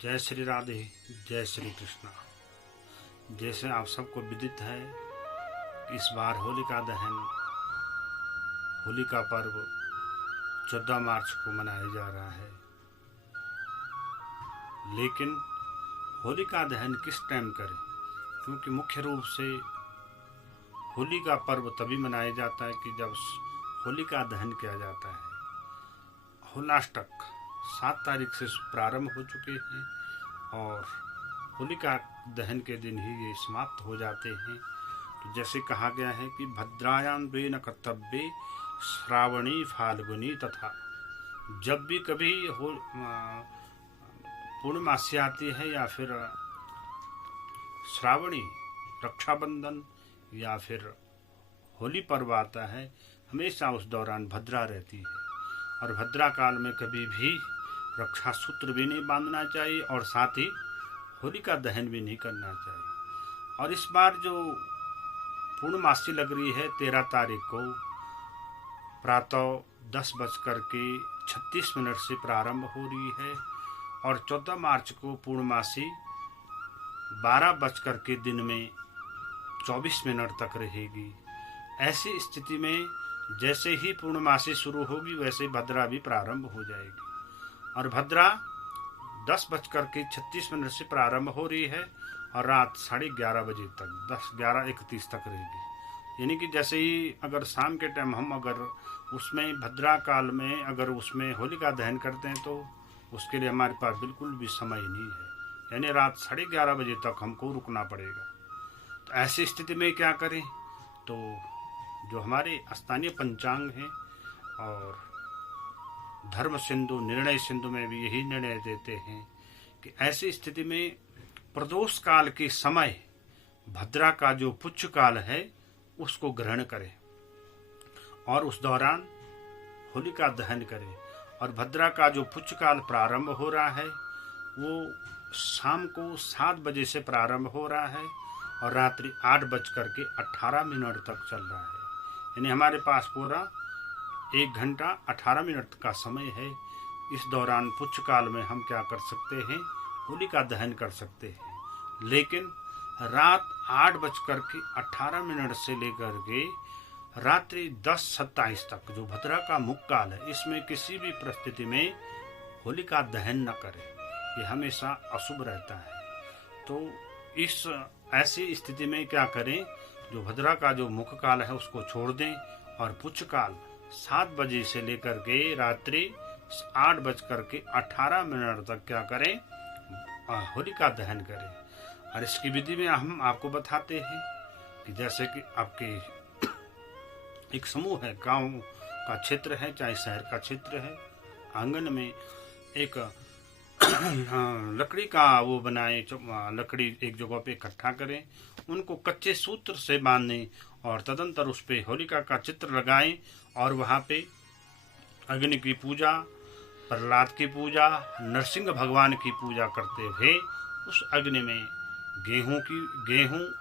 जय श्री राधे, जय श्री कृष्णा। जैसे आप सबको विदित है कि इस बार होलिका दहन, होलिका पर्व 14 मार्च को मनाया जा रहा है। लेकिन होलिका दहन किस टाइम करें, क्योंकि मुख्य रूप से होली का पर्व तभी मनाया जाता है कि जब होलिका दहन किया जाता है। होलाष्टक 7 तारीख से प्रारंभ हो चुके हैं और होलिका दहन के दिन ही ये समाप्त हो जाते हैं। तो जैसे कहा गया है कि भद्रायां द्वे न कर्तव्ये श्रावणी फाल्गुनी तथा, जब भी कभी पूर्णमासी आती है या फिर श्रावणी, रक्षाबंधन या फिर होली पर्व आता है, हमेशा उस दौरान भद्रा रहती है। और भद्रा काल में कभी भी रक्षा सूत्र भी नहीं बांधना चाहिए और साथ ही होलिका दहन भी नहीं करना चाहिए। और इस बार जो पूर्णमासी लग रही है 13 तारीख को प्रातः 10:36 से प्रारंभ हो रही है और 14 मार्च को पूर्णमासी 12 दिन में 24 मिनट तक रहेगी। ऐसी स्थिति में जैसे ही पूर्णमासी शुरू होगी वैसे भद्रा भी प्रारंभ हो जाएगी। और भद्रा 10:36 से प्रारंभ हो रही है और रात 11:30 बजे तक 11:31 तक रहेगी। यानी कि जैसे ही अगर शाम के टाइम हम अगर उसमें भद्रा काल में अगर उसमें होलिका दहन करते हैं तो उसके लिए हमारे पास बिल्कुल भी समय नहीं है, यानी रात 11:30 बजे तक हमको रुकना पड़ेगा। तो ऐसी स्थिति में क्या करें, तो जो हमारे स्थानीय पंचांग हैं और धर्म सिंधु, निर्णय सिंधु में भी यही निर्णय देते हैं कि ऐसी स्थिति में प्रदोष काल के समय भद्रा का जो पुच्छ काल है उसको ग्रहण करें और उस दौरान होलिका दहन करें। और भद्रा का जो पुच्छ काल प्रारंभ हो रहा है वो शाम को 7 बजे से प्रारंभ हो रहा है और रात्रि 8:18 तक चल रहा है। यानी हमारे पास पूरा 1 घंटा 18 मिनट का समय है। इस दौरान पुच्छ काल में हम क्या कर सकते हैं, होलिका दहन कर सकते हैं। लेकिन रात 8:18 से लेकर के रात्रि 10:27 तक जो भद्रा का मुख्य काल है, इसमें किसी भी परिस्थिति में होलिका दहन न करें, ये हमेशा अशुभ रहता है। तो इस ऐसी स्थिति में क्या करें, जो भद्रा का जो मुख्य काल है उसको छोड़ दें और पुच्छ काल 7 बजे से लेकर के रात्रि 8:18 तक क्या करें, होलिका दहन करें। और इसकी विधि में हम आपको बताते हैं कि जैसे कि आपके एक समूह है, गांव का क्षेत्र है चाहे शहर का क्षेत्र है, आंगन में एक लकड़ी का वो बनाए, लकड़ी एक जगह पे इकट्ठा करें, उनको कच्चे सूत्र से बांधें और तदंतर उस पे होलिका का चित्र लगाएं और वहाँ पे अग्नि की पूजा, प्रहलाद की पूजा, नरसिंह भगवान की पूजा करते हुए उस अग्नि में गेहूं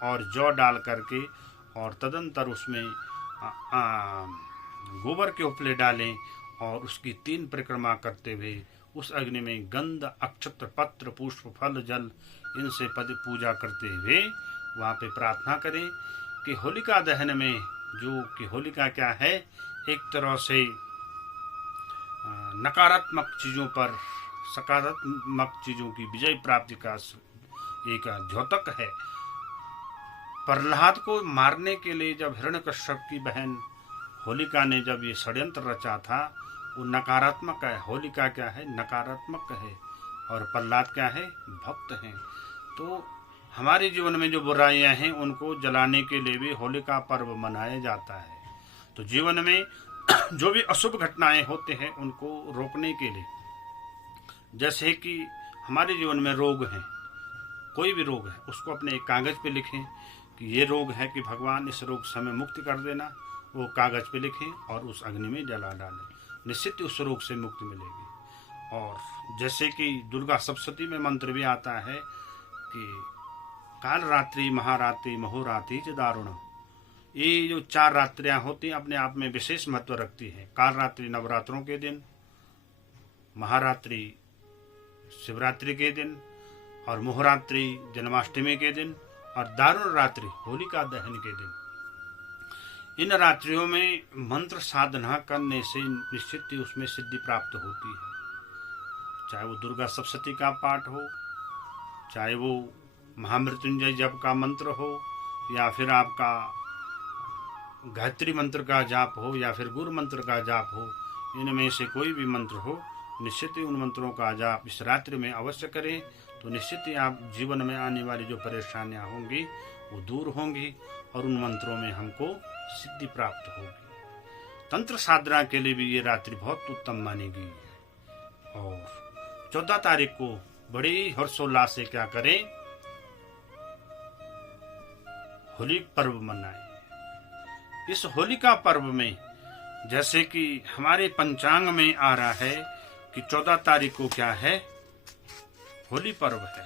और जौ डाल करके और तदंतर उसमें गोबर के उपले डालें और उसकी 3 परिक्रमा करते हुए उस अग्नि में गंध, अक्षत, पत्र, पुष्प, फल, जल इनसे पद पूजा करते हुए वहाँ पे प्रार्थना करें कि होलिका दहन में जो कि होलिका क्या है, एक तरह से नकारात्मक चीज़ों पर सकारात्मक चीज़ों की विजय प्राप्ति का एक द्योतक है। प्रहलाद को मारने के लिए जब हिरण्यकश्यप की बहन होलिका ने जब ये षड्यंत्र रचा था, वो नकारात्मक है। होलिका क्या है, नकारात्मक है और प्रहलाद क्या है, भक्त हैं। तो हमारे जीवन में जो बुराइयां हैं उनको जलाने के लिए भी होलिका पर्व मनाया जाता है। तो जीवन में जो भी अशुभ घटनाएं होते हैं उनको रोकने के लिए, जैसे कि हमारे जीवन में रोग हैं, कोई भी रोग है उसको अपने एक कागज पे लिखें कि ये रोग है कि भगवान इस रोग से हमें मुक्ति कर देना, वो कागज पे लिखें और उस अग्नि में जला डालें, निश्चित उस रोग से मुक्ति मिलेगी। और जैसे कि दुर्गा सप्तशती में मंत्र भी आता है कि काल रात्रि, महारात्रि, महोरात्रि च दारुण, ये जो 4 रात्रियां होती हैं अपने आप में विशेष महत्व रखती हैं। काल रात्रि नवरात्रों के दिन, महारात्रि शिवरात्रि के दिन, और मोहरात्रि जन्माष्टमी के दिन, और दारुण रात्रि होलिका दहन के दिन। इन रात्रियों में मंत्र साधना करने से निश्चित ही उसमें सिद्धि प्राप्त होती है। चाहे वो दुर्गा सप्तशती का पाठ हो, चाहे वो महामृत्युंजय जप का मंत्र हो, या फिर आपका गायत्री मंत्र का जाप हो, या फिर गुरु मंत्र का जाप हो, इनमें से कोई भी मंत्र हो, निश्चित ही उन मंत्रों का जाप इस रात्रि में अवश्य करें। तो निश्चित ही आप जीवन में आने वाली जो परेशानियां होंगी वो दूर होंगी, और उन मंत्रों में हमको सिद्धि प्राप्त होगी। तंत्र साधना के लिए भी ये रात्रि बहुत उत्तम मानी गई है। और 14 तारीख को बड़ी हर्षोल्लास से क्या करें, होली पर्व मनाएं। इस होलिका पर्व में जैसे कि हमारे पंचांग में आ रहा है कि 14 तारीख को क्या है, होली पर्व है।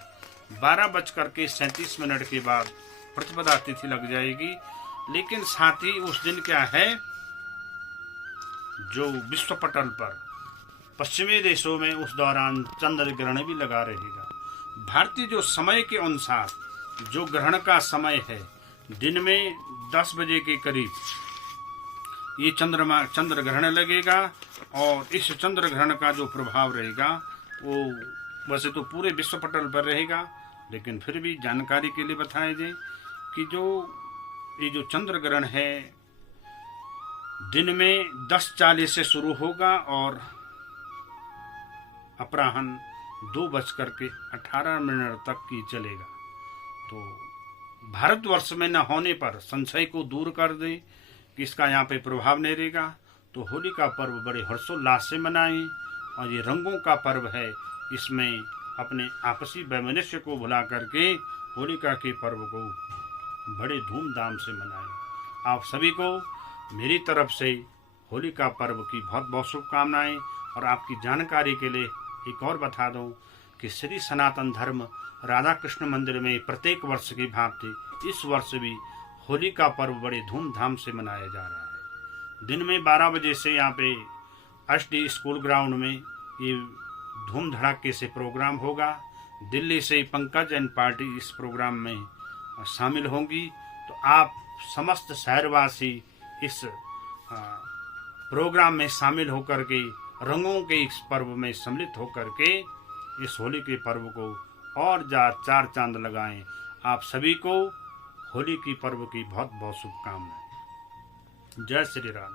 12:37 के बाद प्रतिपदा तिथि लग जाएगी। लेकिन साथ ही उस दिन क्या है, जो विश्व पटल पर पश्चिमी देशों में उस दौरान चंद्र ग्रहण भी लगा रहेगा। भारतीय जो समय के अनुसार जो ग्रहण का समय है, दिन में 10 बजे के करीब ये चंद्र ग्रहण लगेगा। और इस चंद्र ग्रहण का जो प्रभाव रहेगा वो वैसे तो पूरे विश्व पटल पर रहेगा, लेकिन फिर भी जानकारी के लिए बताया जाए कि ये जो चंद्र ग्रहण है दिन में 10:40 से शुरू होगा और अपराह्न 2:18 तक की चलेगा। तो भारतवर्ष में न होने पर संशय को दूर कर दे कि इसका यहाँ पे प्रभाव नहीं रहेगा। तो होली का पर्व बड़े हर्षोल्लास से मनाएं। और ये रंगों का पर्व है, इसमें अपने आपसी वैमनस्य को भुला करके होलिका के पर्व को बड़े धूमधाम से मनाएं। आप सभी को मेरी तरफ से होलिका पर्व की बहुत बहुत शुभकामनाएं। और आपकी जानकारी के लिए एक और बता दूं कि श्री सनातन धर्म राधा कृष्ण मंदिर में प्रत्येक वर्ष की भांति इस वर्ष भी होली का पर्व बड़े धूमधाम से मनाया जा रहा है। दिन में 12 बजे से यहाँ पे एसडी स्कूल ग्राउंड में ये धूम धड़ाके से प्रोग्राम होगा। दिल्ली से पंकज एंड पार्टी इस प्रोग्राम में शामिल होंगी। तो आप समस्त शहरवासी इस प्रोग्राम में शामिल होकर के रंगों के इस पर्व में सम्मिलित होकर के इस होली के पर्व को और 4 चांद लगाएं। आप सभी को होली की पर्व की बहुत बहुत शुभकामनाएं। जय श्री राम।